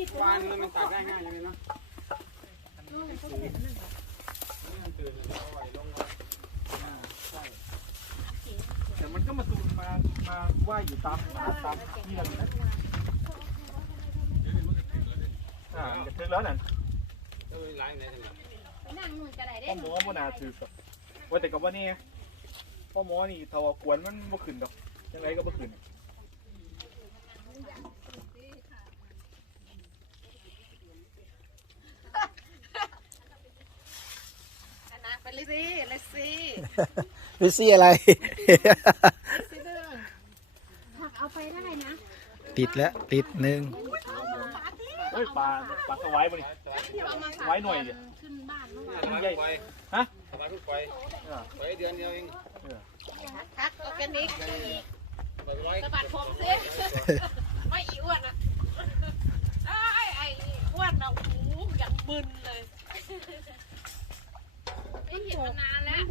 ที่ตัววานมันตัดได้ง่ายเลยเนาะแต่มันก็มาตูนมามาว่ายอยู่ตามตามที่เรานะอ่ามันจะถึงแล้วนั่นไปนั่งนู่นก็ได้เด้พ่อหมอบ่น่าถือกับว่าแต่กับว่านี่พ่อหมอนี่เทากวนมันบ่ขึ้นดอกยังไงก็บ่ขึ้น นะไปเลยสิเลยสิวิซี่อะไรสิเด้อผักเอาไปได้นะติดแล้วติดหนึ่งเฮ้ยปลาปลาสวายบ่นี่เอามาฝากไว้หน่อยดิขึ้นบ้านเมื่อวานมันใหญ่ฮะสบายทุกไปไปเดือนเดียวเองทักออร์แกนิกไปร้อยสะบัดผมสิไม่อีอ้วนอะไอ้ไอ้อ้วนอะหูยังมึนเลยไม่เห็ นานแล้ว